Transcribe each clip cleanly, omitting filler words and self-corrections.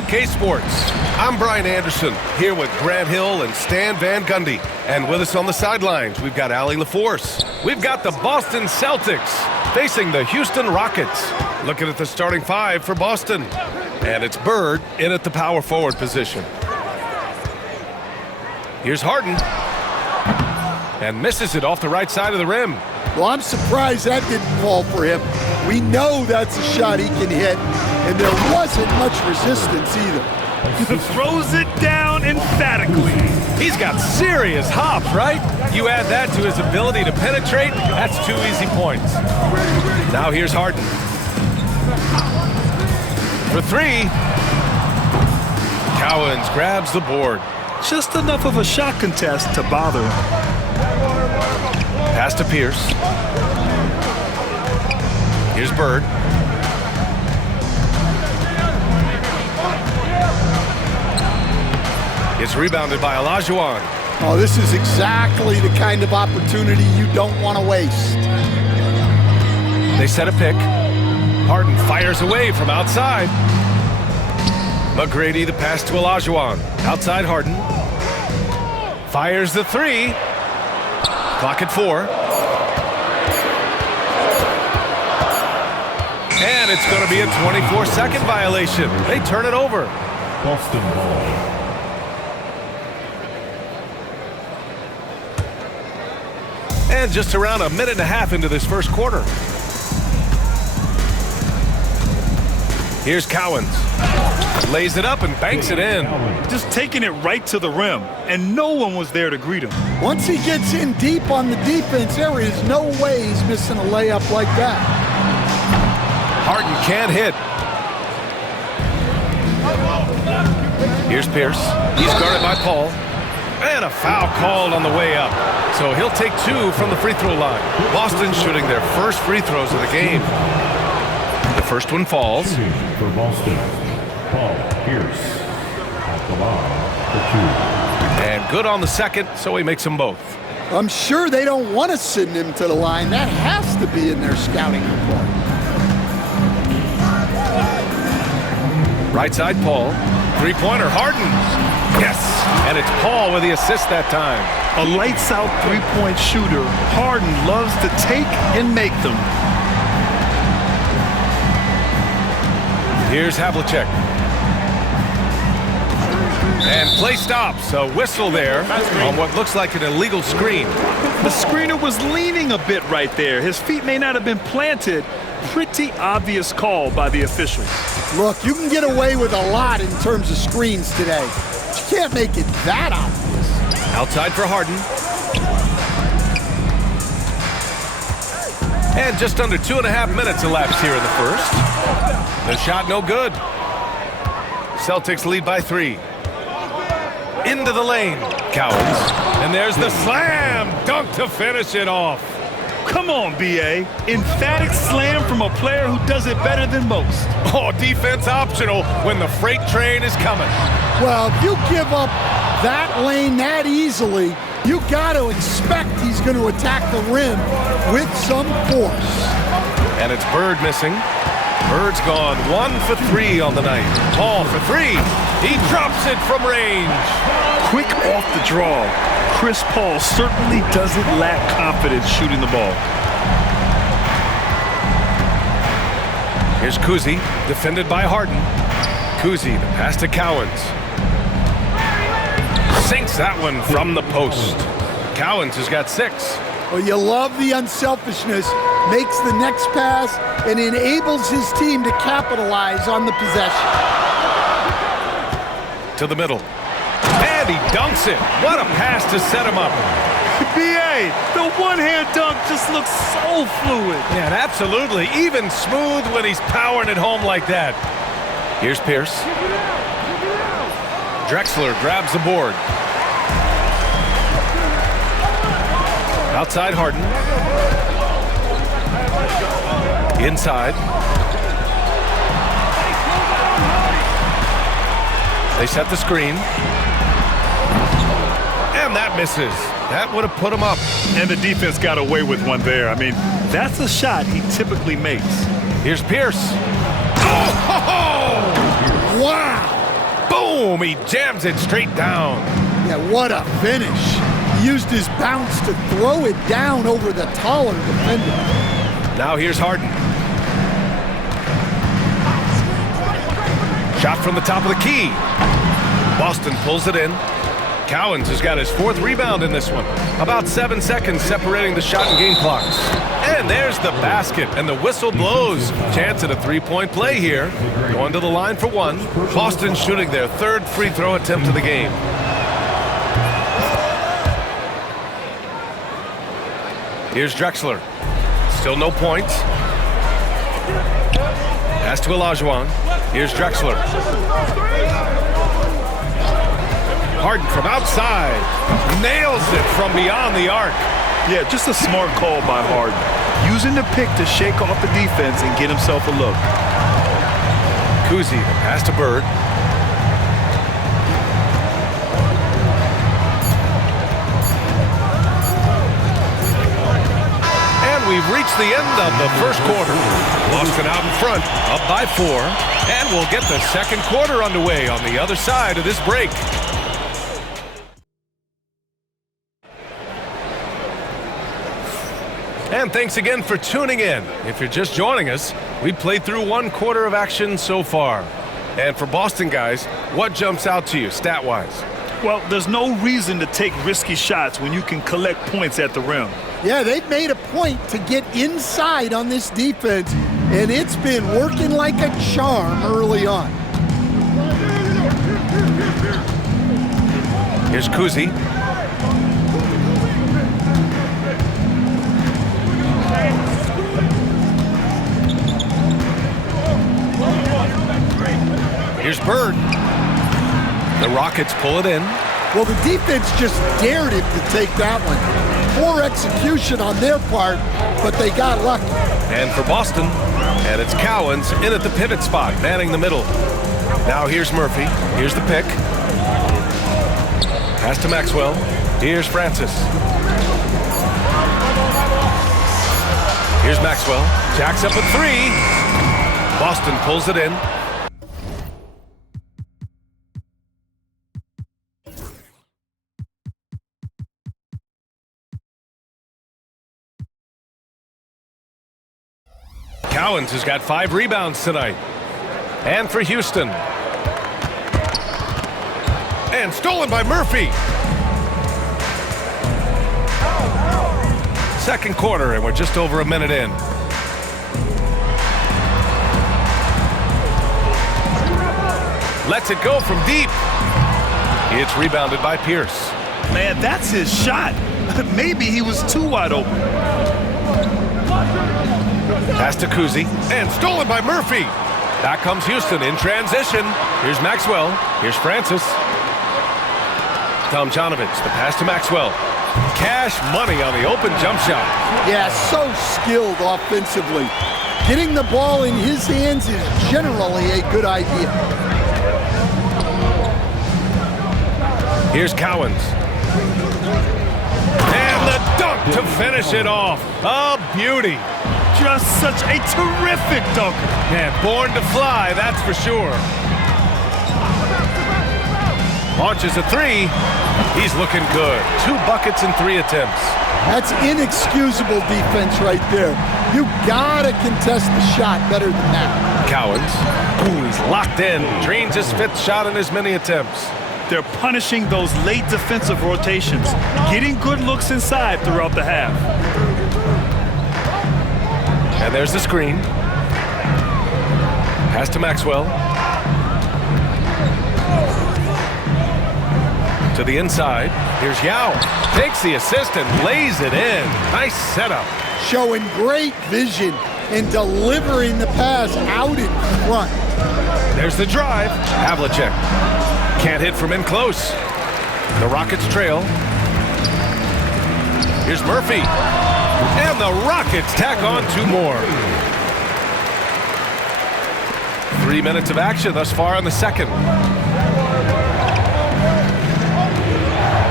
2K Sports. I'm Brian Anderson, here with Grant Hill and Stan Van Gundy. And with us on the sidelines, we've got Allie LaForce. We've got the Boston Celtics facing the Houston Rockets. Looking at the starting five for Boston. And it's Bird in at the power forward position. Here's Harden. And misses it off the right side of the rim. Well, I'm surprised that didn't fall for him. We know that's a shot he can hit, and there wasn't much resistance either. Throws it down emphatically. He's got serious hops, right? You add that to his ability to penetrate, that's 2 easy points. Now here's Harden. For 3. Cowens grabs the board. Just enough of a shot contest to bother him. Pass to Pierce. Here's Bird. It's rebounded by Olajuwon. Oh, this is exactly the kind of opportunity you don't want to waste. They set a pick. Harden fires away from outside. McGrady the pass to Olajuwon. Outside Harden. Fires the 3. Clock at 4. And it's going to be a 24-second violation. They turn it over. Boston ball. And just around a minute and a half into this first quarter. Here's Cowens. Lays it up and banks it in. Just taking it right to the rim, and no one was there to greet him. Once he gets in deep on the defense, there is no way he's missing a layup like that. Harden can't hit. Here's Pierce. He's guarded by Paul. And a foul called on the way up. So he'll take 2 from the free throw line. Boston shooting their first free throws of the game. The first one falls. Shooting for Boston, Paul Pierce at the line for 2. And good on the second, so he makes them both. I'm sure they don't want to send him to the line. That has to be in their scouting report. Right side, Paul. Three-pointer, Harden. Yes, and it's Paul with the assist that time. A lights-out three-point shooter, Harden loves to take and make them. Here's Havlicek. And play stops. A whistle there on what looks like an illegal screen. The screener was leaning a bit right there. His feet may not have been planted. Pretty obvious call by the officials. Look, you can get away with a lot in terms of screens today. But you can't make it that obvious. Outside for Harden. And just under 2.5 minutes elapsed here in the first. The shot no good. Celtics lead by 3. Into the lane. Cowens. And there's the slam dunk to finish it off. Come on, B.A. Emphatic slam from a player who does it better than most. Oh, defense optional when the freight train is coming. Well, if you give up that lane that easily, you got to expect he's going to attack the rim with some force. And it's Bird missing. Bird's gone 1 for 3 on the night. Paul for 3. He drops it from range. Quick off the draw. Chris Paul certainly doesn't lack confidence shooting the ball. Here's Kuzi, defended by Harden. Kuzi, the pass to Cowens. Sinks that one from the post. Cowens has got 6. Well, you love the unselfishness. Makes the next pass and enables his team to capitalize on the possession. To the middle. And he dunks it. What a pass to set him up. B.A., the one-hand dunk just looks so fluid. Yeah, and absolutely. Even smooth when he's powering it home like that. Here's Pierce. Drexler grabs the board. Outside Harden. Inside. They set the screen. And that misses. That would have put him up. And the defense got away with one there. I mean, that's a shot he typically makes. Here's Pierce. Oh! Wow! Boom! He jams it straight down. Yeah, what a finish. He used his bounce to throw it down over the taller defender. Now here's Harden. Shot from the top of the key. Boston pulls it in. Cowens has got his 4th rebound in this one. About 7 seconds separating the shot and game clocks. And there's the basket, and the whistle blows. Chance at a 3-point play here. Going to the line for 1. Boston shooting their 3rd free throw attempt of the game. Here's Drexler. Still no points. Pass to Olajuwon. Here's Drexler. Harden from outside. Nails it from beyond the arc. Yeah, just a smart call by Harden. Using the pick to shake off the defense and get himself a look. Kuzi, the pass to Bird. And we've reached the end of the first quarter. Boston out in front, up by 4. And we'll get the second quarter underway on the other side of this break. And thanks again for tuning in. If you're just joining us, we played through 1 quarter of action so far. And for Boston guys, what jumps out to you stat-wise? Well, there's no reason to take risky shots when you can collect points at the rim. Yeah, they've made a point to get inside on this defense, and it's been working like a charm early on. Here's Kuzi. Here's Bird. The Rockets pull it in. Well, the defense just dared him to take that one. Poor execution on their part, but they got lucky. And for Boston, and it's Cowens in at the pivot spot, manning the middle. Now here's Murphy. Here's the pick. Pass to Maxwell. Here's Francis. Here's Maxwell. Jacks up a 3. Boston pulls it in. Cowens has got 5 rebounds tonight. And for Houston. And stolen by Murphy. Second quarter, and we're just over a minute in. Lets it go from deep. It's rebounded by Pierce. Man, that's his shot. Maybe he was too wide open. Pass to Kuzi, and stolen by Murphy. Back comes Houston in transition. Here's Maxwell. Here's Francis. Tomjanovich, the pass to Maxwell. Cash money on the open jump shot. Yeah, so skilled offensively. Getting the ball in his hands is generally a good idea. Here's Cowens. And the dunk to finish it off. A beauty. Just such a terrific dunker. Man, born to fly, that's for sure. Launches a 3. He's looking good. 2 buckets in 3 attempts. That's inexcusable defense right there. You gotta contest the shot better than that. Cowens. Ooh, he's locked in. Drains his 5th shot in as many attempts. They're punishing those late defensive rotations, getting good looks inside throughout the half. And there's the screen. Pass to Maxwell. To the inside. Here's Yao. Takes the assist and lays it in. Nice setup. Showing great vision and delivering the pass out in front. There's the drive. Havlicek. Can't hit from in close. The Rockets trail. Here's Murphy. And the Rockets tack on 2 more. 3 minutes of action thus far in the second.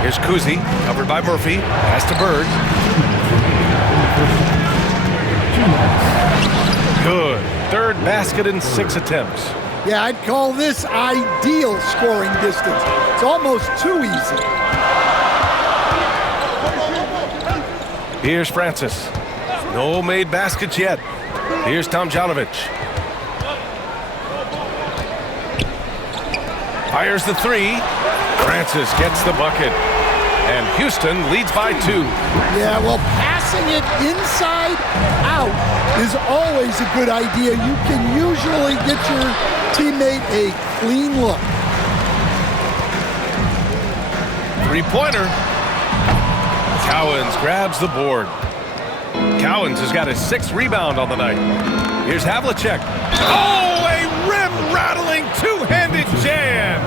Here's Kuzi, covered by Murphy. Pass to Bird. Good. 3rd basket in 6 attempts. Yeah, I'd call this ideal scoring distance. It's almost too easy. Here's Francis. No made baskets yet. Here's Tomljanovic. Fires the three. Francis gets the bucket. And Houston leads by 2. Yeah, well, passing it inside out is always a good idea. You can usually get your teammate a clean look. Three-pointer. Cowens grabs the board. Cowens has got his 6th rebound on the night. Here's Havlicek. Oh, a rim-rattling two-handed jam.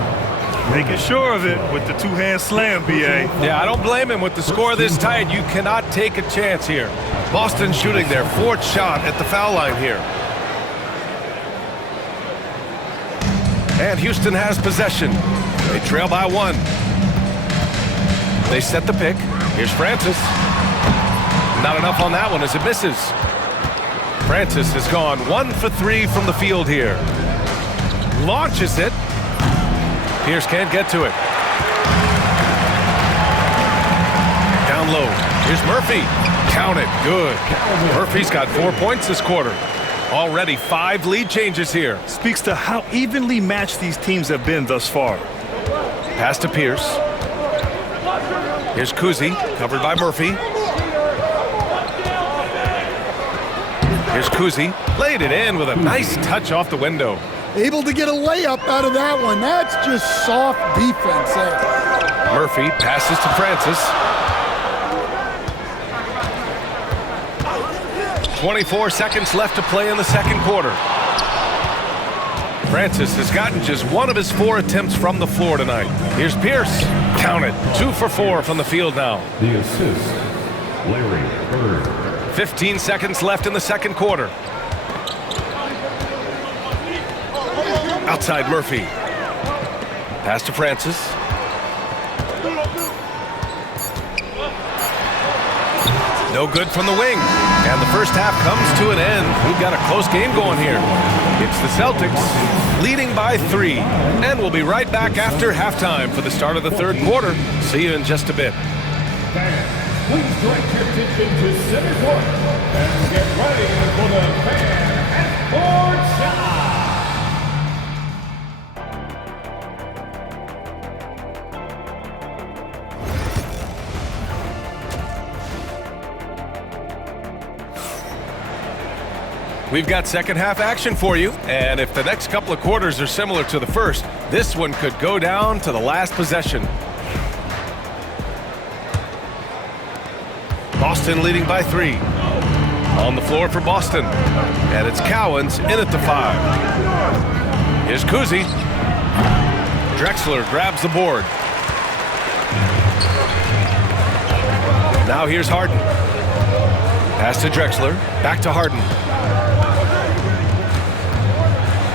Making sure of it with the two-hand slam, B.A. Yeah, I don't blame him. With the score this tight, you cannot take a chance here. Boston shooting their 4th shot at the foul line here. And Houston has possession. They trail by 1. They set the pick. Here's Francis. Not enough on that one as it misses. Francis has gone 1 for 3 from the field here. Launches it. Pierce can't get to it. Down low. Here's Murphy. Count it. Good. Murphy's got 4 points this quarter. Already 5 lead changes here. Speaks to how evenly matched these teams have been thus far. Pass to Pierce. Here's Kuzi, covered by Murphy. Here's Kuzi. Laid it in with a nice touch off the window. Able to get a layup out of that one. That's just soft defense there. Murphy passes to Francis. 24 seconds left to play in the second quarter. Francis has gotten just 1 of his 4 attempts from the floor tonight. Here's Pierce. Count it. 2 for 4 from the field now. The assist, Larry Bird. 15 seconds left in the second quarter. Outside Murphy. Pass to Francis. No good from the wing. And the first half comes to an end. We've got a close game going here. It's the Celtics leading by 3. And we'll be right back after halftime for the start of the third quarter. See you in just a bit. Fans, please direct your attention to center court and get ready for the Fan and Sports Shot. We've got second half action for you, and if the next couple of quarters are similar to the first, this one could go down to the last possession. Boston leading by 3. On the floor for Boston, and it's Cowens in at the 5. Here's Kuzi. Drexler grabs the board. Now here's Harden. Pass to Drexler, back to Harden.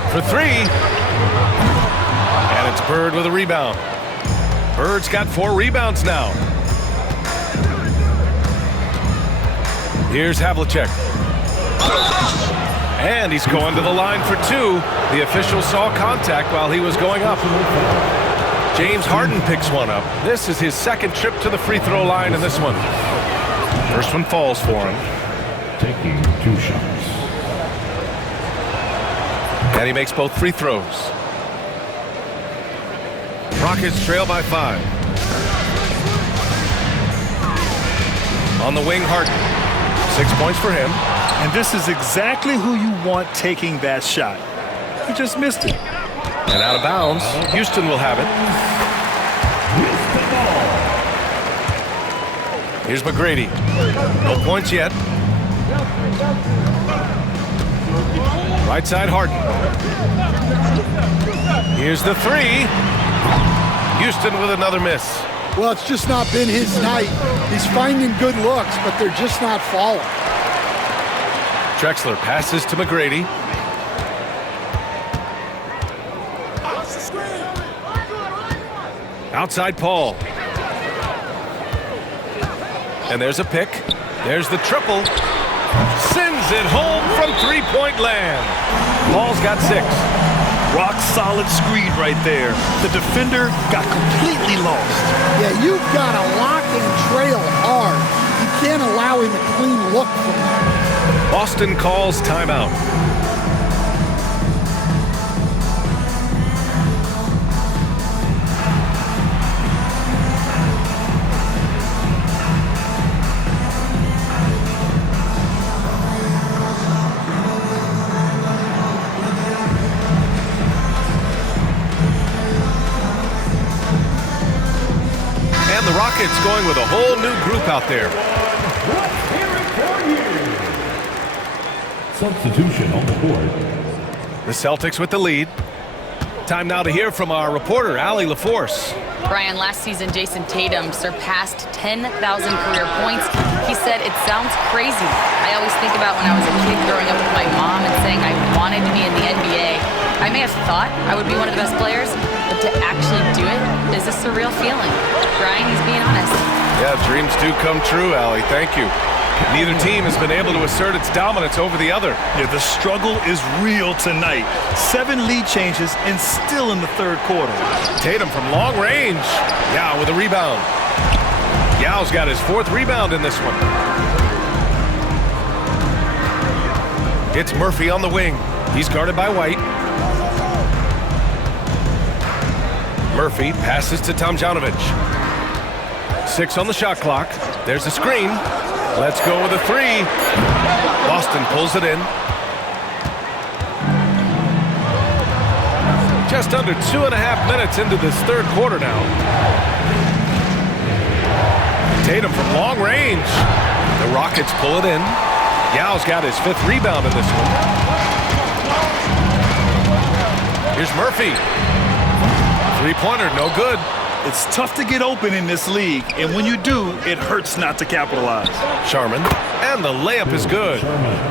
For 3. And it's Bird with a rebound. Bird's got 4 rebounds now. Here's Havlicek. And he's going to the line for 2. The official saw contact while he was going up. James Harden picks one up. This is his second trip to the free throw line in this one. First one falls for him. Taking 2 shots. And he makes both free throws. Rockets trail by 5. On the wing, Harden. 6 points for him. And this is exactly who you want taking that shot. He just missed it. And out of bounds. Houston will have it. Here's McGrady. No points yet. Right side, Harden. Here's the 3. Houston with another miss. Well, it's just not been his night. He's finding good looks, but they're just not falling. Drexler passes to McGrady. Outside Paul. And there's a pick. There's the triple. Sends it home from three-point land. Paul's got 6. Rock-solid screen right there. The defender got completely lost. Yeah, you've got to lock and trail hard. You can't allow him a clean look from there. Boston calls timeout. The Rockets going with a whole new group out there. Let's hear it for you. Substitution on the court. The Celtics with the lead. Time now to hear from our reporter, Allie LaForce. Brian, last season, Jason Tatum surpassed 10,000 career points. He said, "It sounds crazy. I always think about when I was a kid growing up with my mom and saying I wanted to be in the NBA. I may have thought I would be one of the best players, but to actually do it is a surreal feeling." Brian, he's being honest. Yeah, dreams do come true, Allie. Thank you. Neither team has been able to assert its dominance over the other. Yeah, the struggle is real tonight. 7 lead changes and still in the third quarter. Tatum from long range. Yao with a rebound. Yao's got his 4th rebound in this one. It's Murphy on the wing. He's guarded by White. Murphy passes to Tomljanovic. 6 on the shot clock. There's a screen. Let's go with a 3. Boston pulls it in. Just under 2.5 minutes into this third quarter now. Tatum from long range. The Rockets pull it in. Yao's got his 5th rebound in this one. Here's Murphy. 3-pointer, no good. It's tough to get open in this league, and when you do, it hurts not to capitalize. Sharman, and the layup is good.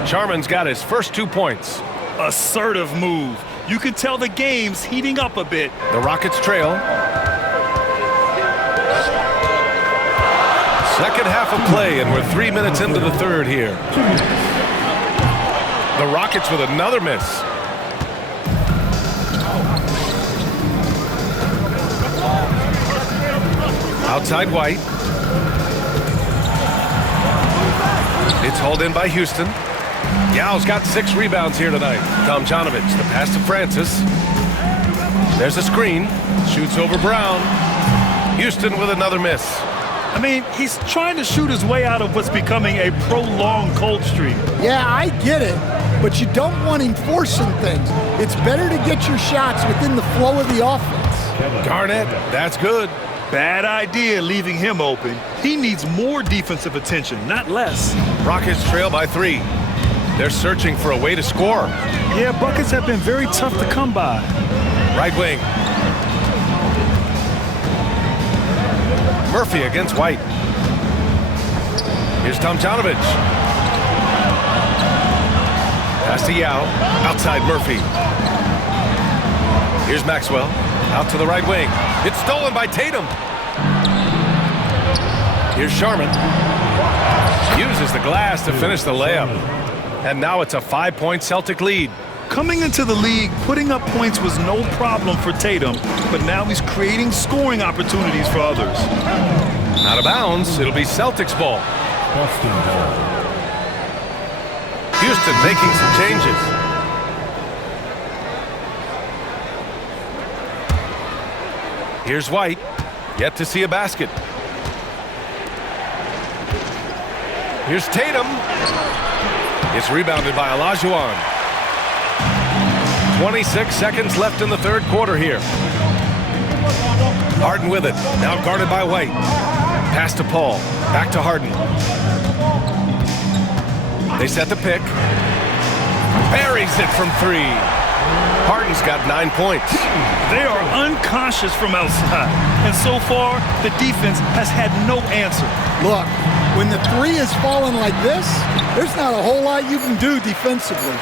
Sharman's got his first 2 points. Assertive move. You can tell the game's heating up a bit. The Rockets trail. Second half of play, and we're 3 minutes into the third here. The Rockets with another miss. Outside White. It's hauled in by Houston. Yao's got 6 rebounds here tonight. Tomljanovic, the pass to Francis. There's a screen. Shoots over Brown. Houston with another miss. I mean, he's trying to shoot his way out of what's becoming a prolonged cold streak. Yeah, I get it, but you don't want him forcing things. It's better to get your shots within the flow of the offense. Garnett, that's good. Bad idea leaving him open. He needs more defensive attention, not less. Rockets trail by 3. They're searching for a way to score. Yeah, buckets have been very tough to come by. Right wing. Murphy against White. Here's Tomljanovic. Pass to Yao. Outside Murphy. Here's Maxwell. Out to the right wing. It's stolen by Tatum. Here's Sharman. Uses the glass to finish the layup. And now it's a 5-point Celtic lead. Coming into the league, putting up points was no problem for Tatum, but now he's creating scoring opportunities for others. Out of bounds, it'll be Celtics ball. Boston ball. Houston making some changes. Here's White, yet to see a basket. Here's Tatum. It's rebounded by Olajuwon. 26 seconds left in the third quarter here. Harden with it, now guarded by White. Pass to Paul, back to Harden. They set the pick. Buries it from 3. Harden's got 9 points. They are unconscious from outside, and so far, the defense has had no answer. Look, when the 3 is falling like this, there's not a whole lot you can do defensively.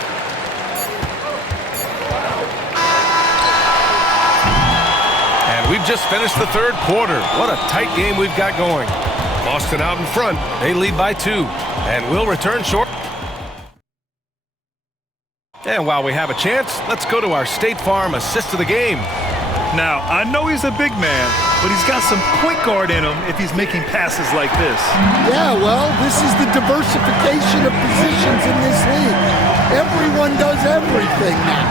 And we've just finished the third quarter. What a tight game we've got going. Boston out in front. They lead by 2. And we'll return short. And while we have a chance, let's go to our State Farm assist of the game. Now, I know he's a big man, but he's got some point guard in him if he's making passes like this. Yeah, well, this is the diversification of positions in this league. Everyone does everything now.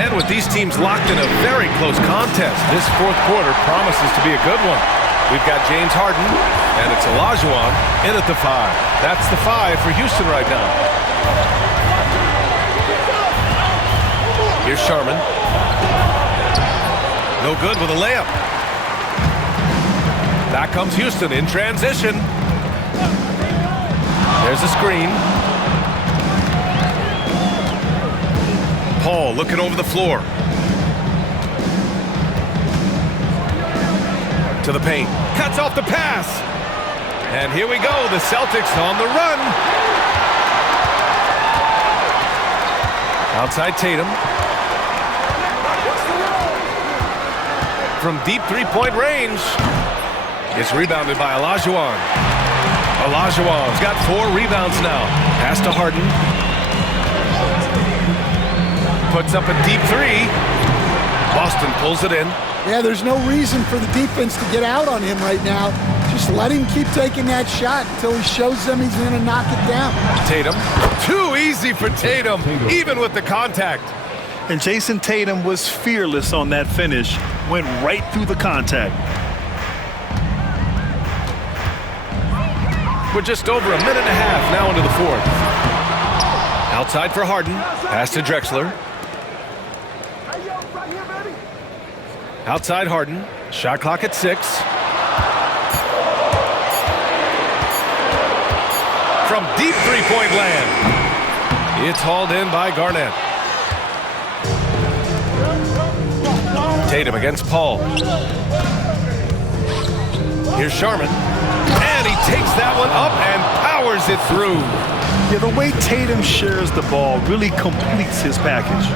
And with these teams locked in a very close contest, this fourth quarter promises to be a good one. We've got James Harden, and it's Olajuwon in at the 5. That's the 5 for Houston right now. Here's Sharman. No good with a layup. Back comes Houston in transition. There's a screen. Paul looking over the floor. To the paint. Cuts off the pass. And here we go. The Celtics on the run. Outside Tatum. From deep three-point range. It's rebounded by Olajuwon. Olajuwon's got 4 rebounds now. Pass to Harden. Puts up a deep 3. Boston pulls it in. Yeah, there's no reason for the defense to get out on him right now. Just let him keep taking that shot until he shows them he's going to knock it down. Tatum. Too easy for Tatum, even with the contact. And Jason Tatum was fearless on that finish. Went right through the contact. We're just over a minute and a half now into the fourth. Outside for Harden. Pass to Drexler. Outside Harden. Shot clock at 6. From deep three-point land. It's hauled in by Garnett. Tatum against Paul. Here's Sharman. And he takes that one up and powers it through. Yeah, the way Tatum shares the ball really completes his package.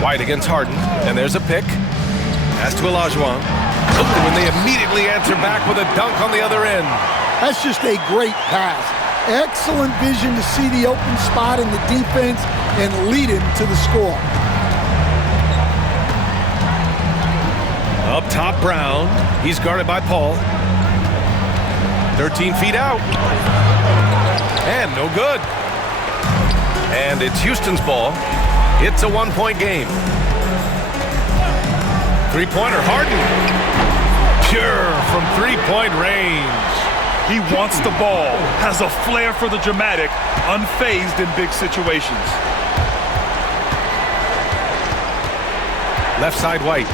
White against Harden, and there's a pick. Pass to Olajuwon. Oh, and they immediately answer back with a dunk on the other end. That's just a great pass. Excellent vision to see the open spot in the defense and lead him to the score. Up top, Brown. He's guarded by Paul. 13 feet out. And no good. And it's Houston's ball. It's a one-point game. Three-pointer, Harden. Pure from three-point range. He wants the ball, has a flair for the dramatic, unfazed in big situations. Left side, White.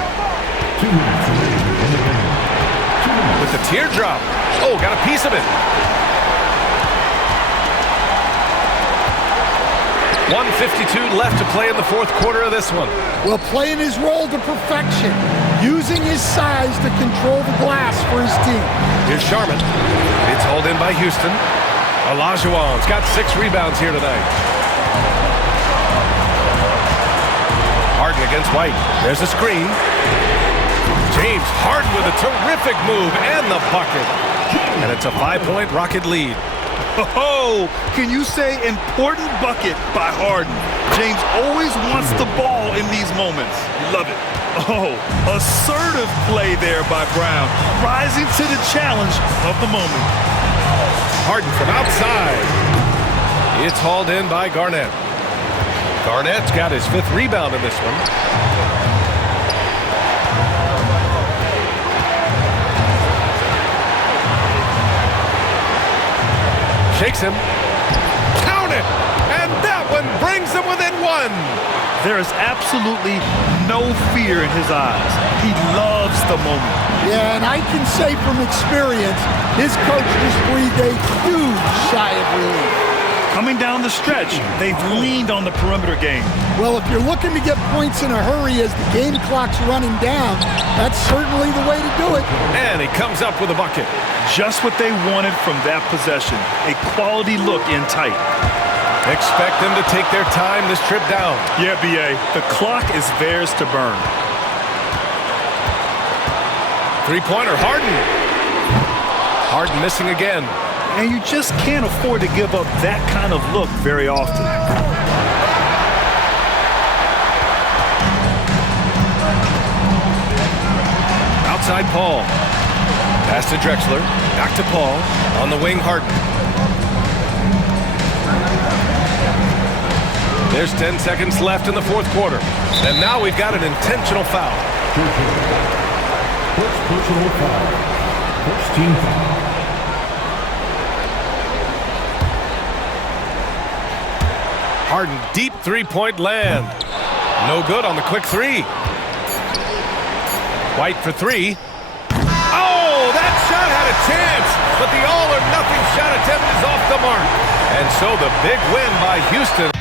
With the teardrop. Oh, got a piece of it. 1:52 left to play in the fourth quarter of this one. Well, playing his role to perfection, using his size to control the glass for his team. Here's Sharman. It's hauled in by Houston. Olajuwon's got 6 rebounds here tonight. Harden against White. There's a screen. James Harden with a terrific move and the bucket. And it's a 5-point Rocket lead. Oh, can you say important bucket by Harden? James always wants the ball in these moments. Love it. Oh, assertive play there by Brown, rising to the challenge of the moment. Harden from outside. It's hauled in by Garnett. Garnett's got his 5th rebound in this one. Shakes him. Count it! And that one brings him within 1. There is absolutely no fear in his eyes. He loves the moment. Yeah, and I can say from experience, his coach just breathed a huge sigh of relief. Coming down the stretch, they've leaned on the perimeter game. Well, if you're looking to get points in a hurry as the game clock's running down, that's certainly the way to do it. And he comes up with a bucket. Just what they wanted from that possession. A quality look in tight. Expect them to take their time this trip down. Yeah, B.A., the clock is theirs to burn. Three-pointer, Harden. Harden missing again. and you just can't afford to give up that kind of look very often. Outside Paul. Pass to Drexler. Back to Paul. On the wing, Harden. There's 10 seconds left in the fourth quarter. And now we've got an intentional foul. First personal foul. First team foul. Harden, deep three-point land. No good on the quick three. White for three. Oh, that shot had a chance, but the all-or-nothing shot attempt is off the mark. And so the big win by Houston.